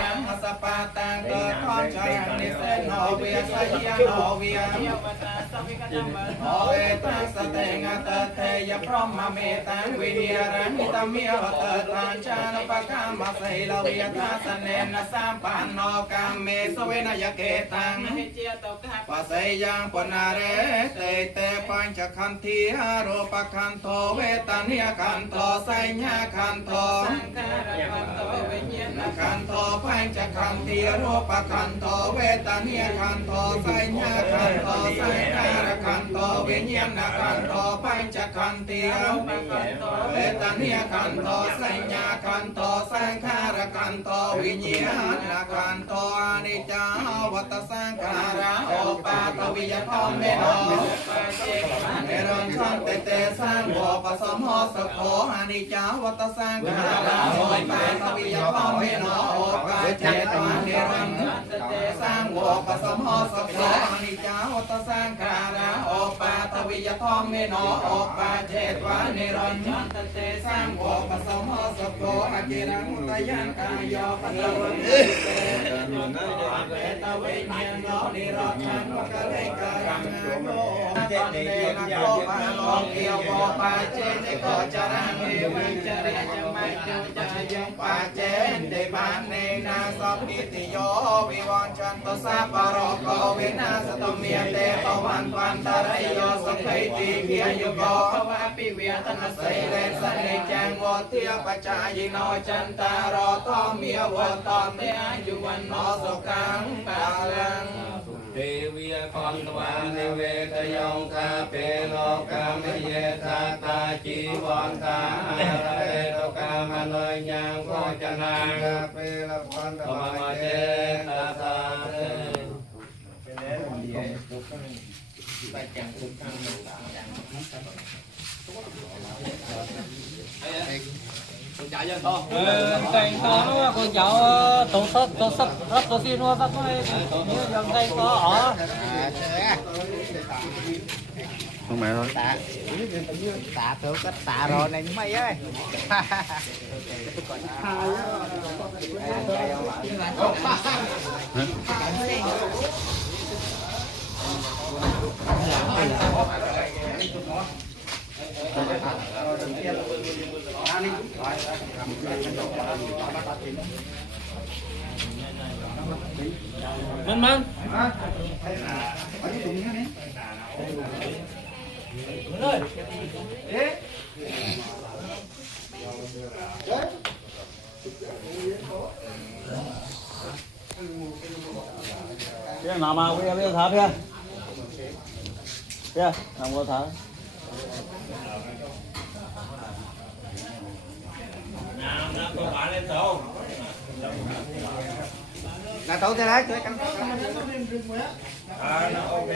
รังสปาตังเกิดความจรังนิเสนโนเวียสยโนเวียโอเอตังสเตงะเตเทยพรหมเมตังวิเดียรังนิตเมียวเตตังชานุปกามาไสลเวียทัสเนนะสัมปันโนกามเมสเวนยเกตังปัสยังปนาเรเตเตปัญจขันธีหารูปขันโทเวตานิยขันโทสัญญาขันโทสังขารขันโทวิญญาณขันโทปัญจขันธีรูปขันโทเวตานิยขันโทสัญญาขันโทสังขารขันโทวิญญาณขันโทปัญจขันธีรูปขันโทเวตานิยขันโทสัญญาขันโทสังขารขันโทวิญญาณขันโตอนิจจาวัตสังขาราโอปาทวิยธรรมเมโนเนรัญชันเตเตสังโฆปสมโหสโขอนิจจาวัตสังขาราโอปาทวิยธรรมเมโนโอปาเจตวะเนรัญชันเตเตสังโฆปสมโหสโขอนิจจาวัตสังขาราโอปาทวิยธรรมเมโนโอปาเจตวะเนรัญชันเตเตสังโฆปสมโหสโขอจิรังมุตยันกายโยปตวันเตเวตเวญญโนนิโรธังวะกะเลกายังโนตันเตนะโกปะโลเกียวโกปะเจเตโกจารังเอวังจเรจมัจจุจายังปะเจนเดปานเนนะสัพพิติโยวิวัญชันตสัพพะโรโควินาสตุเมียเตปวันปันตะระโยสุขัยติเพียยุโกภวะปิเวทนาเสเลสเนจังโวเทียปจายโนจันตารโตเมียวตเตอายุวันโนสุขังปะลังเทวียคอนตวานิเวทยองคาเปโลกามเยตาตาจีวันตาเรโลกามโนยังโคจนังเปลพันตมาเจตาตาเรไปจังทุกครั้งcành to nó con cháu tổ sắp rất tổ xin nó sắp nói như dòng cành to ở không mẹ thôi tạ thử cách tạ rồi này mày ơi mình cái nào mà bây thả kia kia làm có thả là tụi thế đấy chơi cắn ok